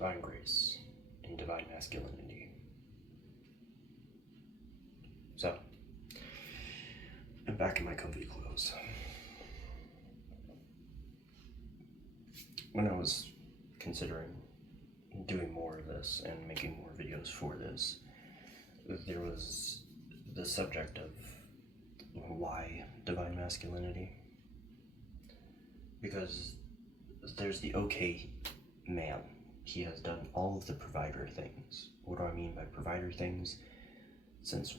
divine grace and divine masculinity. So, I'm back in my comfy clothes. When I was considering doing more of this and making more videos for this, there was the subject of why divine masculinity. Because there's the okay man. He has done all of the provider things. What do I mean by provider things? Since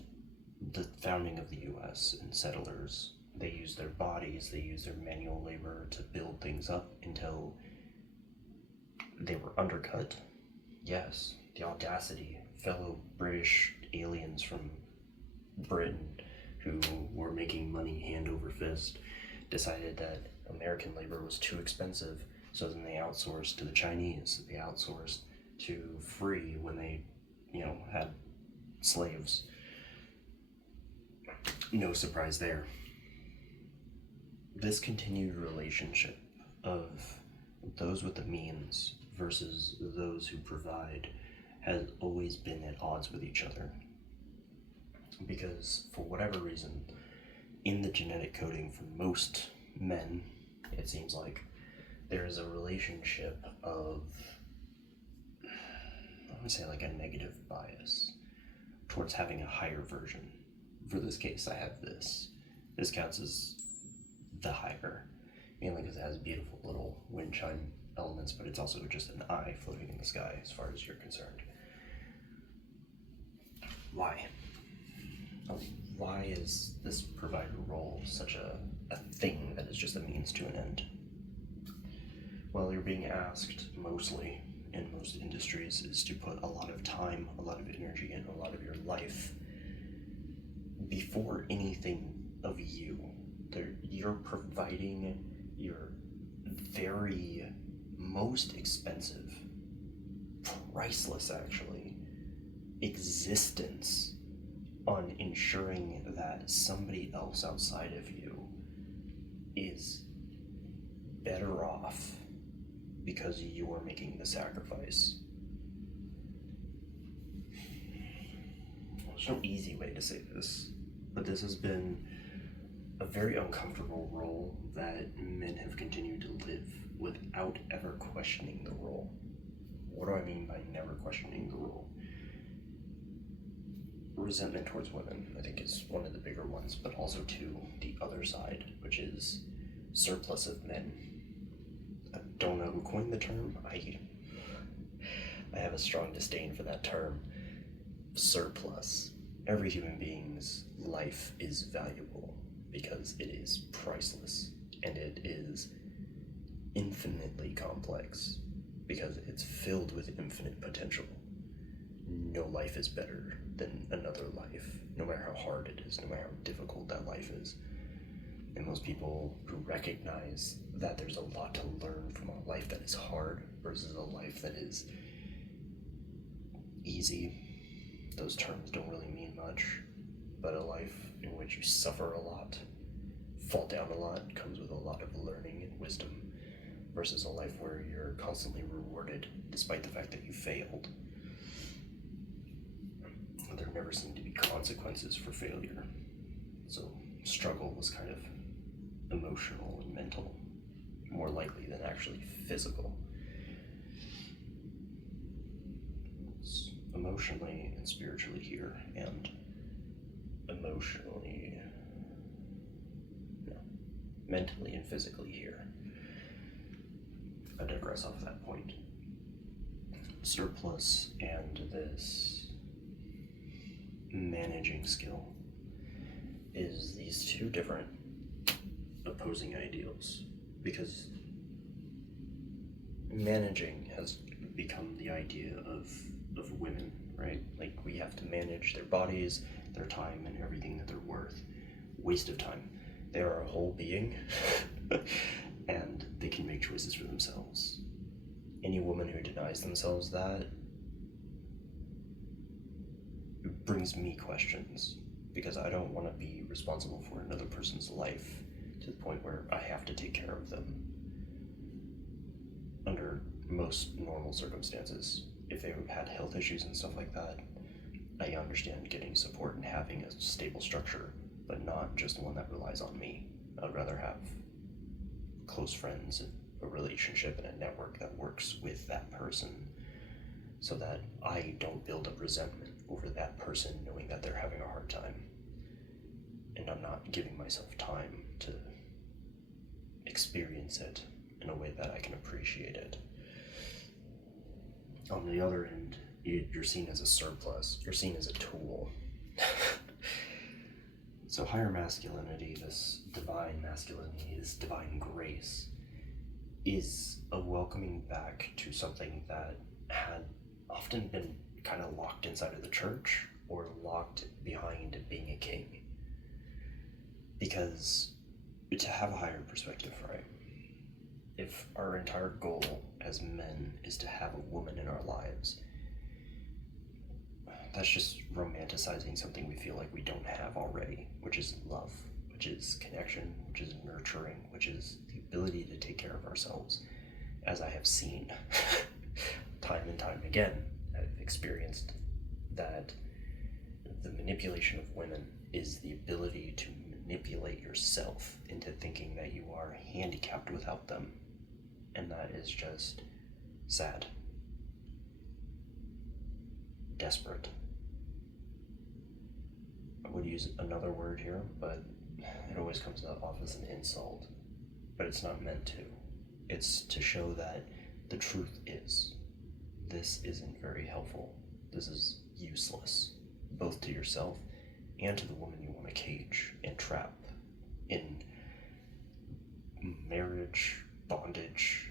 the founding of the US and settlers, they used their bodies, they used their manual labor to build things up until they were undercut. Yes, the audacity, fellow British aliens from Britain who were making money hand over fist decided that American labor was too expensive, so then they outsourced to the Chinese. They outsourced to free when they, had slaves. No surprise there. This continued relationship of those with the means versus those who provide has always been at odds with each other. Because for whatever reason, in the genetic coding for most men, it seems like there is a relationship of, I want to say like a negative bias towards having a higher version. For this case, I have this. This counts as the higher, mainly because it has beautiful little wind chime elements, but it's also just an eye floating in the sky as far as you're concerned. Why? Why is this provider role such a thing that is just a means to an end? Well, you're being asked mostly in most industries is to put a lot of time, a lot of energy, and a lot of your life before anything of you. You're providing your very most expensive, priceless actually, existence on ensuring that somebody else outside of you is better off because you're making the sacrifice. There's no easy way to say this, but this has been a very uncomfortable role that men have continued to live without ever questioning the role. What do I mean by never questioning the role? Resentment towards women, I think, is one of the bigger ones, but also to the other side, which is surplus of men. I don't know who coined the term. I have a strong disdain for that term. Surplus. Every human being's life is valuable because it is priceless, and it is infinitely complex because it's filled with infinite potential. No life is better than another life, no matter how hard it is, no matter how difficult that life is. And those people who recognize that there's a lot to learn from a life that is hard versus a life that is easy, those terms don't really mean much, but a life in which you suffer a lot, fall down a lot, comes with a lot of learning and wisdom, versus a life where you're constantly rewarded despite the fact that you failed. There never seemed to be consequences for failure, so struggle was kind of emotional and mental, more likely than actually physical. It's emotionally and spiritually here, and mentally and physically here. I digress off that point. Surplus and this managing skill is these two different opposing ideals, because managing has become the idea of women, right? Like, we have to manage their bodies, their time, and everything that they're worth. Waste of time. They are a whole being and they can make choices for themselves. Any woman who denies themselves that brings me questions, because I don't want to be responsible for another person's life to the point where I have to take care of them under most normal circumstances. If they've had health issues and stuff like that, I understand getting support and having a stable structure, but not just one that relies on me. I'd rather have close friends and a relationship and a network that works with that person, so that I don't build up resentment over that person knowing that they're having a hard time, and I'm not giving myself time to experience it in a way that I can appreciate it. On the other end, you're seen as a surplus, you're seen as a tool. So higher masculinity, this divine masculinity, this divine grace, is a welcoming back to something that had often been kind of locked inside of the church or locked behind being a king. Because to have a higher perspective, right? If our entire goal as men is to have a woman in our lives, that's just romanticizing something we feel like we don't have already, which is love, which is connection, which is nurturing, which is the ability to take care of ourselves. As I have seen time and time again, I've experienced that the manipulation of women is the ability to manipulate yourself into thinking that you are handicapped without them. And that is just sad. Desperate. I would use another word here, but it always comes off as an insult. But it's not meant to. It's to show that the truth is, this isn't very helpful. This is useless, both to yourself and to the woman you want to cage and trap in marriage, bondage,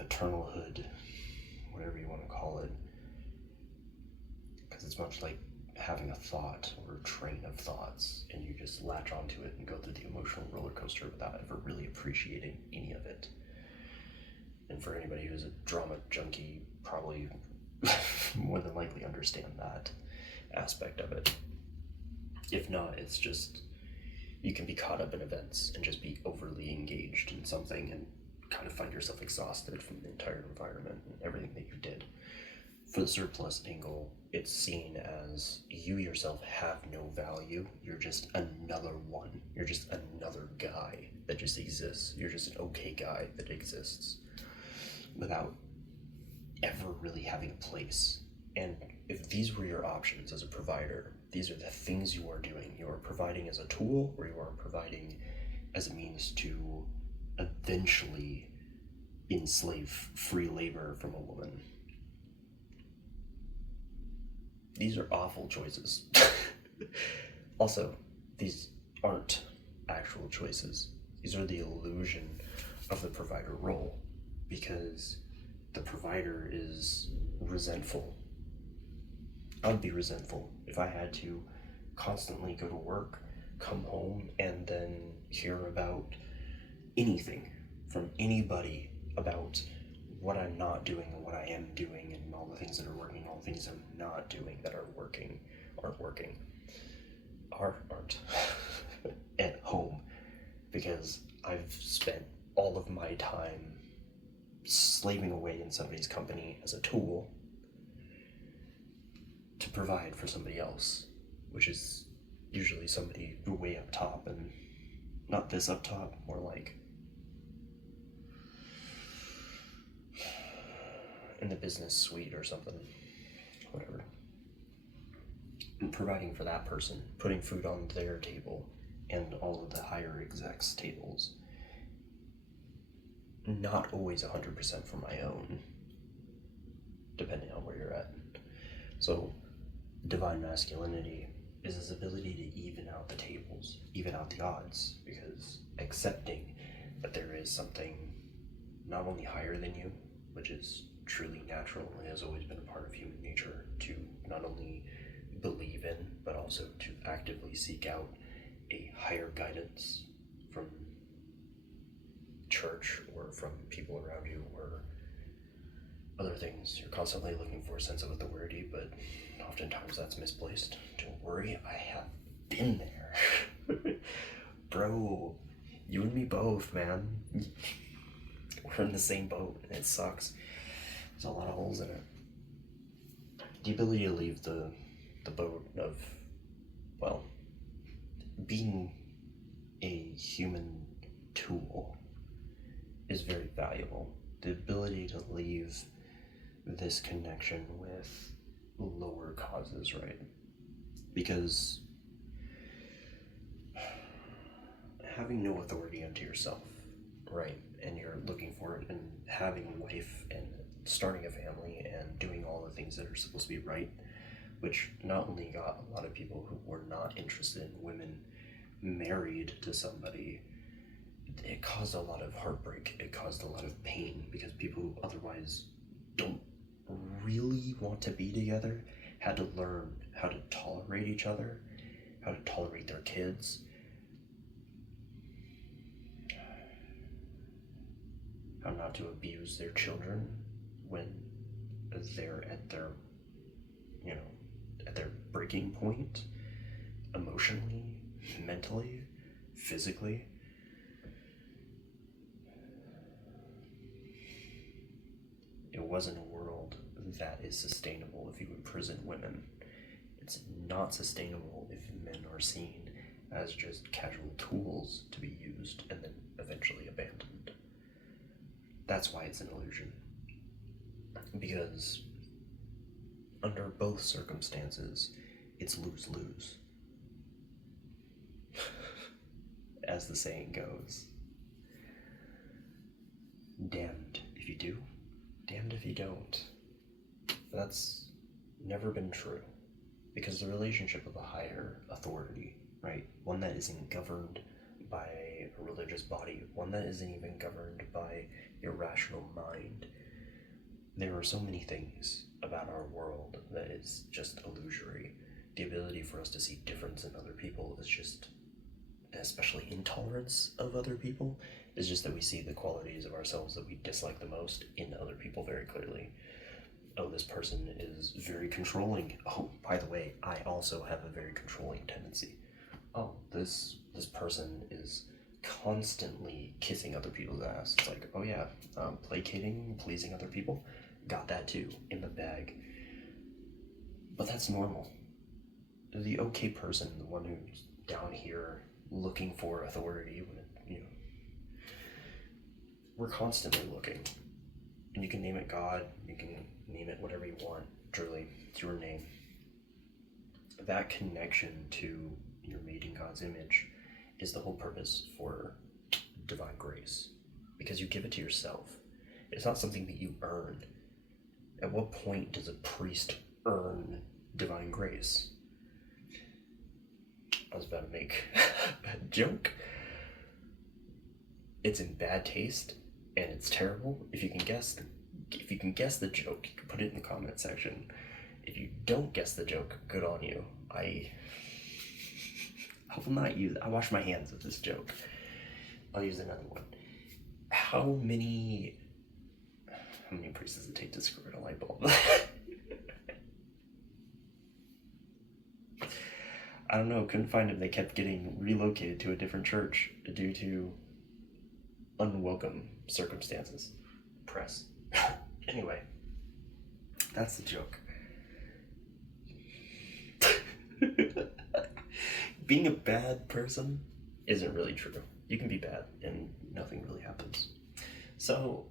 paternalhood, whatever you want to call it. Because it's much like having a thought or a train of thoughts, and you just latch onto it and go through the emotional roller coaster without ever really appreciating any of it. And for anybody who's a drama junkie, probably more than likely understand that aspect of it. If not, it's just, you can be caught up in events and just be overly engaged in something and kind of find yourself exhausted from the entire environment and everything that you did. For the surplus angle, it's seen as you yourself have no value. You're just another one. You're just another guy that just exists. You're just an okay guy that exists without ever really having a place. And if these were your options as a provider, these are the things you are doing. You are providing as a tool, or you are providing as a means to eventually enslave free labor from a woman. These are awful choices. Also, these aren't actual choices. These are the illusion of the provider role, because the provider is resentful. I would be resentful if I had to constantly go to work, come home, and then hear about anything from anybody about what I'm not doing and what I am doing, and all the things that are working, all the things I'm not doing that are working, aren't working, aren't at home, because I've spent all of my time slaving away in somebody's company as a tool to provide for somebody else, which is usually somebody way up top, and not this up top, more like in the business suite or something, whatever. And providing for that person, putting food on their table and all of the higher execs' tables. Not always 100% for my own, depending on where you're at. So, divine masculinity is this ability to even out the tables, even out the odds, because accepting that there is something not only higher than you, which is truly natural and has always been a part of human nature to not only believe in, but also to actively seek out a higher guidance from church or from people around you or other things. You're constantly looking for a sense of authority, but oftentimes that's misplaced. Don't worry, I have been there. Bro, you and me both, man. we're in the same boat, and it sucks. There's a lot of holes in it. The ability to leave the boat of, well, being a human tool is very valuable. The ability to leave this connection with lower causes, right? Because having no authority unto yourself, right? And you're looking for it and having a life and starting a family and doing all the things that are supposed to be right, which not only got a lot of people who were not interested in women married to somebody, it caused a lot of heartbreak. It caused a lot of pain because people who otherwise don't really want to be together had to learn how to tolerate each other, how to tolerate their kids, how not to abuse their children when they're at their, at their breaking point, emotionally, mentally, physically. It wasn't a world that is sustainable if you imprison women. It's not sustainable if men are seen as just casual tools to be used and then eventually abandoned. That's why it's an illusion. Because under both circumstances, it's lose-lose. As the saying goes. Damned if you do, damned if you don't. That's never been true. Because the relationship of a higher authority, right? One that isn't governed by a religious body, one that isn't even governed by your rational mind. There are so many things about our world that is just illusory. The ability for us to see difference in other people is just, especially intolerance of other people, is just that we see the qualities of ourselves that we dislike the most in other people very clearly. Oh, this person is very controlling. Oh, by the way, I also have a very controlling tendency. Oh, this person is constantly kissing other people's ass. It's like, oh yeah, placating, pleasing other people, got that too, in the bag. But that's normal. The okay person, the one who's down here looking for authority, we're constantly looking. And you can name it God, you can name it whatever you want, truly, it's your name. That connection to your made in God's image is the whole purpose for divine grace. Because you give it to yourself. It's not something that you earn. At what point does a priest earn divine grace? I was about to make a joke. It's in bad taste and it's terrible. If you can guess the joke, you can put it in the comment section. If you don't guess the joke, good on you. I will not use it. I wash my hands of this joke. I'll use another one. How many priests does it take to screw in a light bulb? I don't know, couldn't find them. They kept getting relocated to a different church due to unwelcome circumstances. Press. Anyway, that's the joke. Being a bad person isn't really true. You can be bad and nothing really happens. So,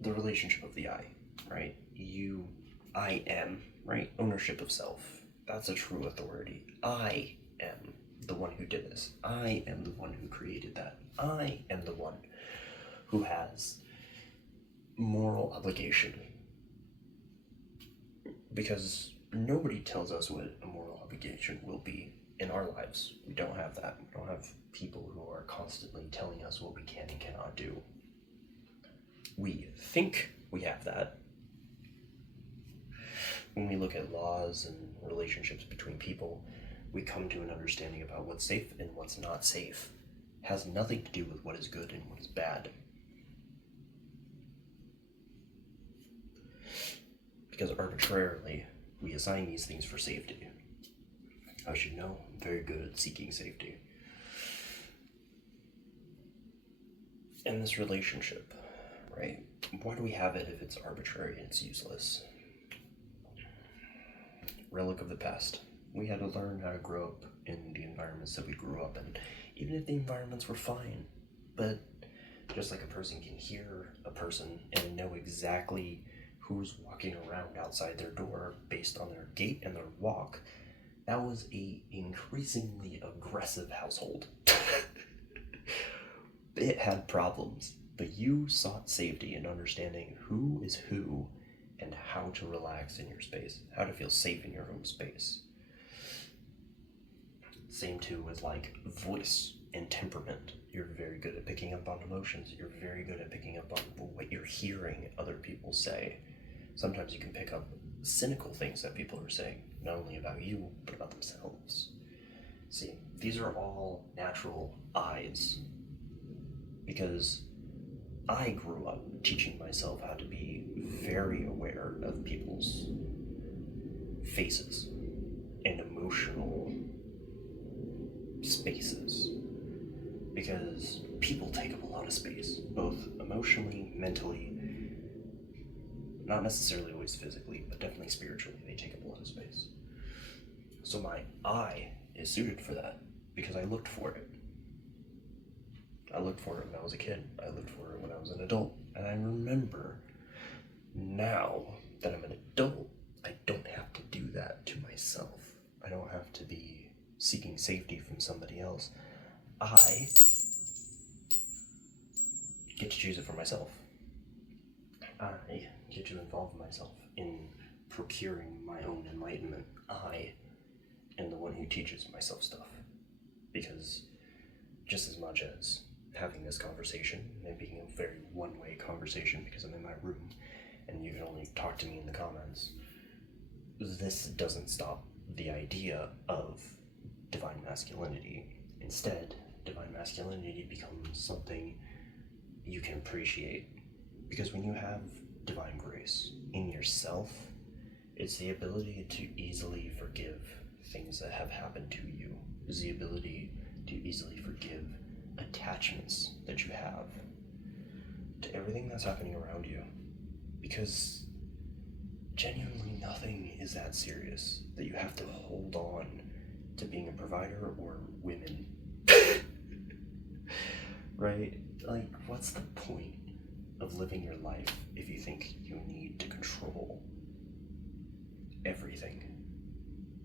the relationship of the I, right? I am, right? Ownership of self. That's a true authority. I am the one who did this. I am the one who created that. I am the one who has moral obligation. Because nobody tells us what a moral obligation will be in our lives. We don't have that. We don't have people who are constantly telling us what we can and cannot do. We think we have that. When we look at laws and relationships between people, we come to an understanding about what's safe and what's not safe. It has nothing to do with what is good and what is bad. Because arbitrarily, we assign these things for safety. I should know, I'm very good at seeking safety. in this relationship, right? Why do we have it if it's arbitrary and it's useless? Relic of the past. We had to learn how to grow up in the environments that we grew up in, even if the environments were fine. But just like a person can hear a person and know exactly who's walking around outside their door based on their gait and their walk, that was a increasingly aggressive household. It had problems, but you sought safety in understanding who is who and how to relax in your space, how to feel safe in your own space. Same too with like voice and temperament. You're very good at picking up on emotions. You're very good at picking up on what you're hearing other people say. Sometimes you can pick up cynical things that people are saying, not only about you, but about themselves. See, these are all natural eyes, because I grew up teaching myself how to be very aware of people's faces and emotional spaces, because people take up a lot of space, both emotionally, mentally, not necessarily always physically, but definitely spiritually. They take up a lot of space. So my eye is suited for that because I looked for it. I looked for it when I was a kid. I looked for it when I was an adult. And I remember now that I'm an adult, I don't have to do that to myself. I don't have to be seeking safety from somebody else. I get to choose it for myself. I get to involve myself in procuring my own enlightenment. I am the one who teaches myself stuff. Because just as much as having this conversation and being a very one-way conversation because I'm in my room and you can only talk to me in the comments, this doesn't stop the idea of divine masculinity. Instead, divine masculinity becomes something you can appreciate. Because when you have divine grace in yourself, it's the ability to easily forgive things that have happened to you. It's the ability to easily forgive attachments that you have to everything that's happening around you. Because genuinely nothing is that serious that you have to hold on to being a provider or women. Right? Like, what's the point of living your life if you think you need to control everything?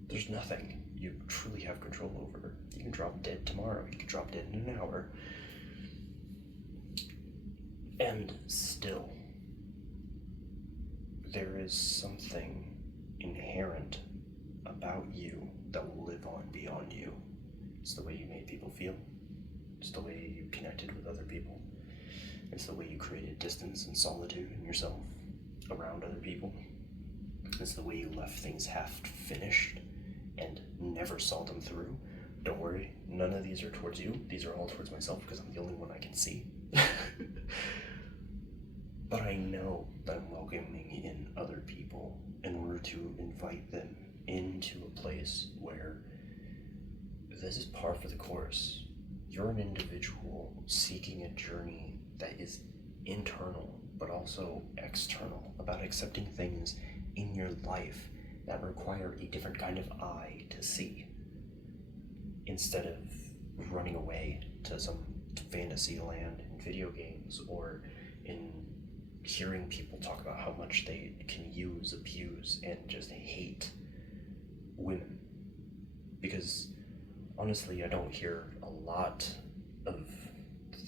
There's nothing you truly have control over. You can drop dead tomorrow. You can drop dead in an hour. And still, there is something inherent about you that will live on beyond you. It's the way you made people feel. It's the way you connected with other people. It's the way you created distance and solitude in yourself around other people. It's the way you left things half finished and never saw them through. Don't worry, none of these are towards you. These are all towards myself because I'm the only one I can see. But I know that I'm welcoming in other people in order to invite them into a place where this is par for the course. You're an individual seeking a journey that is internal, but also external, about accepting things in your life that require a different kind of eye to see, instead of running away to some fantasy land in video games or in hearing people talk about how much they can use, abuse, and just hate women. Because honestly, I don't hear a lot of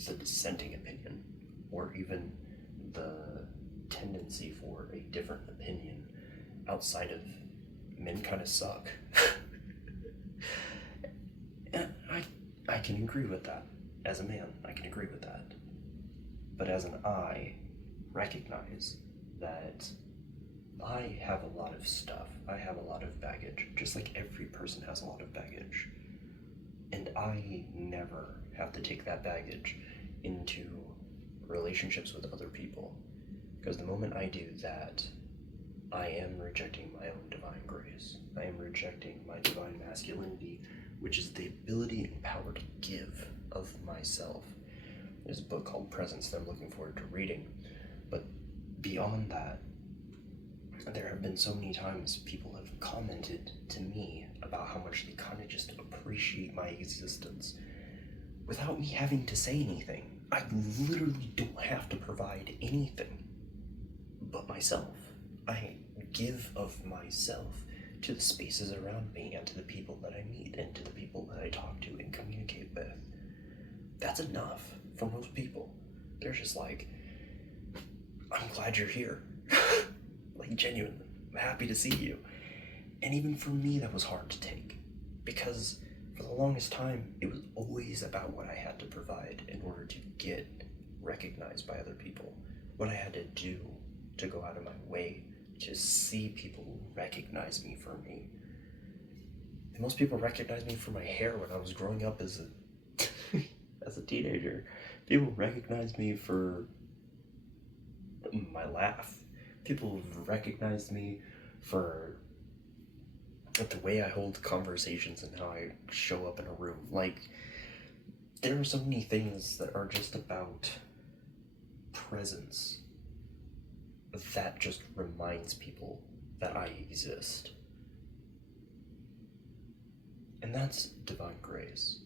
the dissenting opinion or even the tendency for a different opinion outside of men kind of suck. And I can agree with that. As a man, I can agree with that. But as an I recognize that I have a lot of stuff. I have a lot of baggage, just like every person has a lot of baggage. And I never have to take that baggage into relationships with other people. Because the moment I do that, I am rejecting my own divine grace. I am rejecting my divine masculinity, which is the ability and power to give of myself. There's a book called Presence that I'm looking forward to reading. But beyond that, there have been so many times people have commented to me about how much they kind of just appreciate my existence without me having to say anything. I literally don't have to provide anything but myself. I give of myself to the spaces around me and to the people that I meet and to the people that I talk to and communicate with. That's enough for most people. They're just like, I'm glad you're here. Like, genuinely, I'm happy to see you. And even for me, that was hard to take, because for the longest time, it was always about what I had to provide in order to get recognized by other people, what I had to do to go out of my way to see people recognize me for me. And most people recognize me for my hair when I was growing up as a teenager. People recognized me for my laugh. People recognized me for the way I hold conversations and how I show up in a room. Like, there are so many things that are just about presence that just reminds people that I exist. And that's divine grace.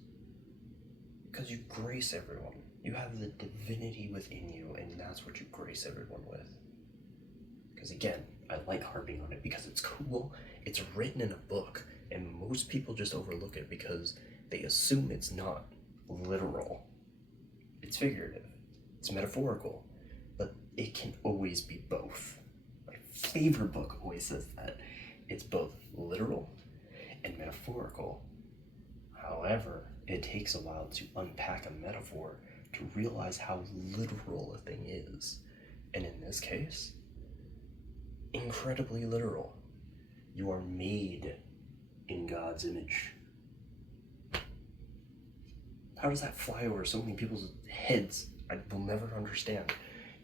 Because you grace everyone. You have the divinity within you, and that's what you grace everyone with. Because again, I like harping on it because it's cool. It's written in a book, and most people just overlook it because they assume it's not literal. It's figurative. It's metaphorical. But it can always be both. My favorite book always says that. It's both literal and metaphorical. However, it takes a while to unpack a metaphor to realize how literal a thing is. And in this case, incredibly literal. You are made in God's image. How does that fly over so many people's heads? I will never understand.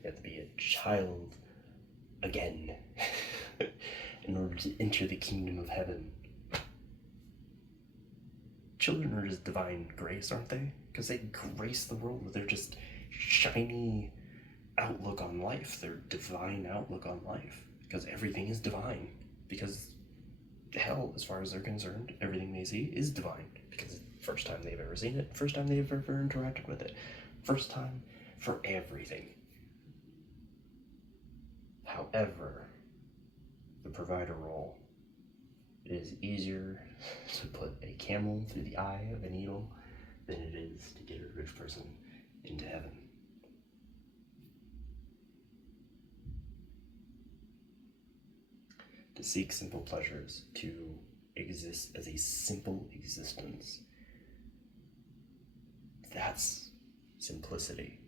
You have to be a child again in order to enter the kingdom of heaven. Children are just divine grace, aren't they? Because they grace the world with their just shiny outlook on life, their divine outlook on life. Because everything is divine. Because hell, as far as they're concerned, everything they see is divine. Because it's the first time they've ever seen it, first time they've ever interacted with it, first time for everything. However, the provider role, it is easier to put a camel through the eye of a needle than it is to get a rich person into heaven. To seek simple pleasures, to exist as a simple existence, that's simplicity.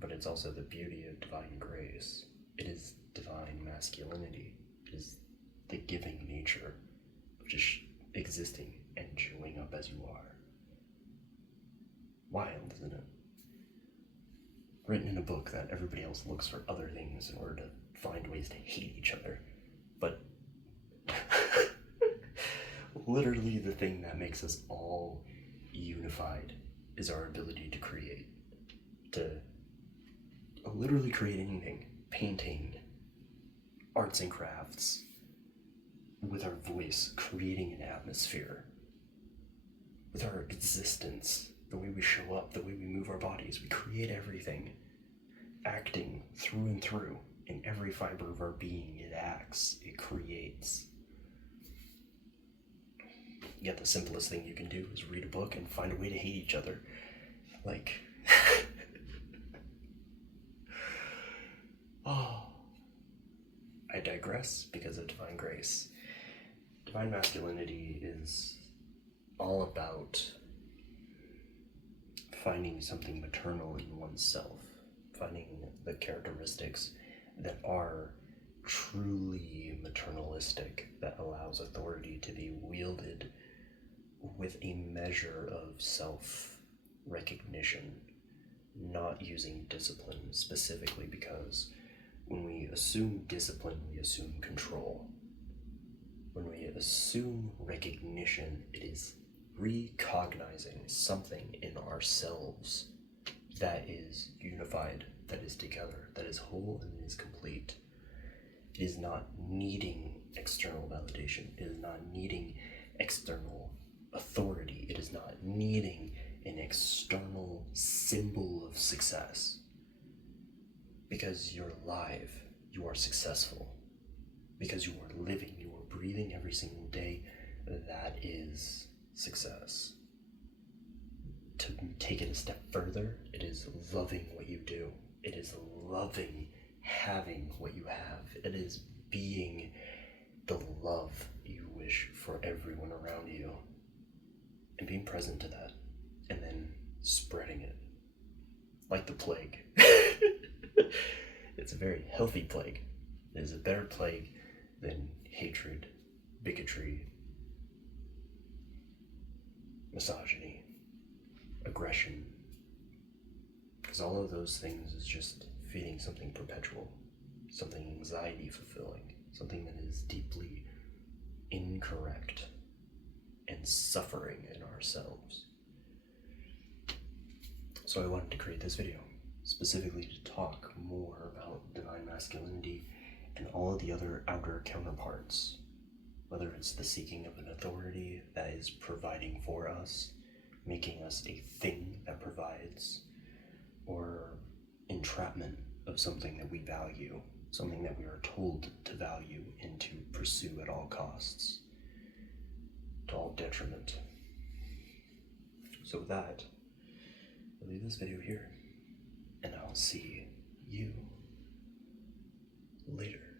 But it's also the beauty of divine grace. It is divine masculinity. It is the giving nature of just existing and showing up as you are. Wild, isn't it? Written in a book that everybody else looks for other things in order to find ways to hate each other. But literally the thing that makes us all unified is our ability to create. To literally create anything. Painting, arts and crafts, with our voice, creating an atmosphere, with our existence, the way we show up, the way we move our bodies, we create everything, acting through and through, in every fiber of our being, it acts, it creates. Yet the simplest thing you can do is read a book and find a way to hate each other. Like, oh, I digress because of divine grace. Divine masculinity is all about finding something maternal in oneself, finding the characteristics that are truly maternalistic, that allows authority to be wielded with a measure of self-recognition, not using discipline specifically, because when we assume discipline, we assume control. When we assume recognition, it is recognizing something in ourselves that is unified, that is together, that is whole and is complete. It is not needing external validation. It is not needing external authority. It is not needing an external symbol of success. Because you're alive, you are successful. Because you are living, you are breathing every single day, that is success. To take it a step further, it is loving what you do. It is loving having what you have. It is being the love you wish for everyone around you, and being present to that, and then spreading it like the plague. It's a very healthy plague. It is a better plague than hatred, bigotry, misogyny, aggression, because all of those things is just feeding something perpetual, something anxiety fulfilling, something that is deeply incorrect and suffering in ourselves. So I wanted to create this video specifically to talk more about divine masculinity and all of the other outer counterparts, whether it's the seeking of an authority that is providing for us, making us a thing that provides, or entrapment of something that we value, something that we are told to value and to pursue at all costs, to all detriment. So with that, I'll leave this video here, and I'll see you later.